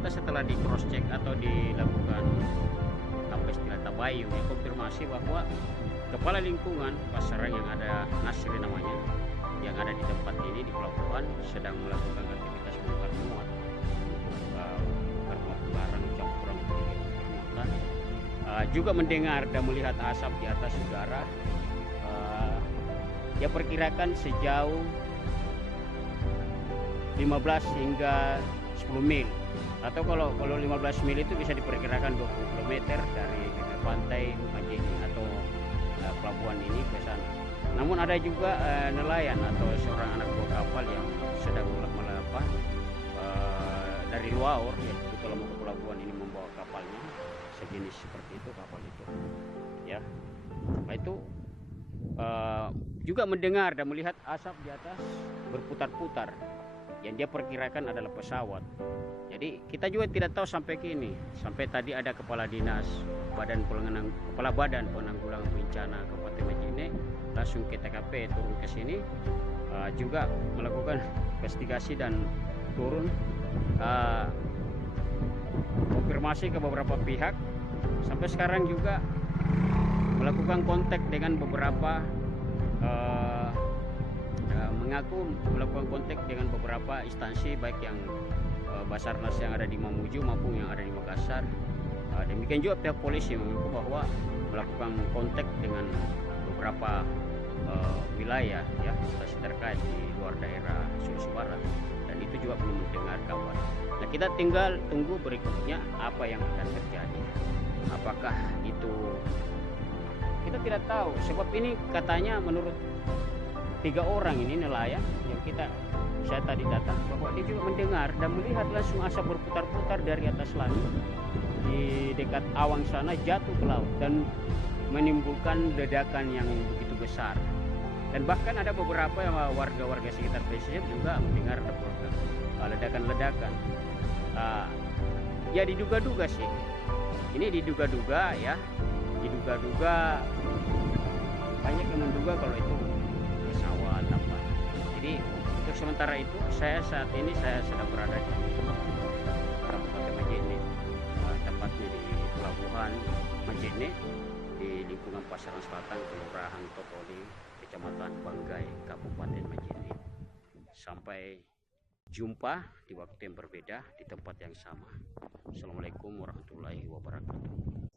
ternyata setelah di cross check atau dilakukan apa istilah tabayun, ya, konfirmasi bahwa kepala lingkungan pasaran yang ada Nasri namanya, yang ada di tempat ini di pelabuhan sedang melakukan aktivitas bongkar muat barang campuran muatan, juga mendengar dan melihat asap di atas udara. Dia perkirakan sejauh 15 hingga 10 mil, atau kalau 15 mil itu bisa diperkirakan 20 km dari bibir pantai Majene atau pelabuhan ini ke sana. Namun ada juga nelayan atau seorang anak buah kapal yang sedang melakukan dari Luaur, ya, betul mau ke pelabuhan ini membawa kapalnya, sejenis seperti itu kapal itu, ya. Nah, itu juga mendengar dan melihat asap di atas berputar-putar yang dia perkirakan adalah pesawat. Jadi kita juga tidak tahu sampai kini. Sampai tadi ada kepala dinas kepala badan penanggulangan bencana Kabupaten Majene langsung ke TKP, turun ke sini, juga melakukan investigasi dan turun konfirmasi ke beberapa pihak. Sampai sekarang juga melakukan kontak dengan beberapa mengaku melakukan kontak dengan beberapa instansi, baik yang Basarnas yang ada di Mamuju maupun yang ada di Makassar. Demikian juga pihak polisi mengaku bahwa melakukan kontak dengan beberapa wilayah, ya, instansi terkait di luar daerah Sulawesi Barat, dan itu juga belum mendengar kabar. Nah, kita tinggal tunggu berikutnya apa yang akan terjadi. Apakah itu kita tidak tahu, sebab ini katanya menurut 3 orang ini nelayan yang saya tadi datang, bahwa dia juga mendengar dan melihat langsung asap berputar-putar dari atas langit di dekat Awang sana jatuh ke laut dan menimbulkan ledakan yang begitu besar. Dan bahkan ada beberapa warga-warga sekitar pesisir juga mendengar ledakan-ledakan. Ya diduga-duga sih. Ini diduga-duga, ya. Diduga-duga, banyak yang menduga kalau itu pesawat apa. Jadi untuk sementara itu saya sedang berada di Kabupaten Majene, tepatnya di pelabuhan Majene di lingkungan Pasaran Selatan, Kelurahan Totoli, Kecamatan Banggai, Kabupaten Majene. Sampai jumpa di waktu yang berbeda di tempat yang sama. Assalamualaikum warahmatullahi wabarakatuh.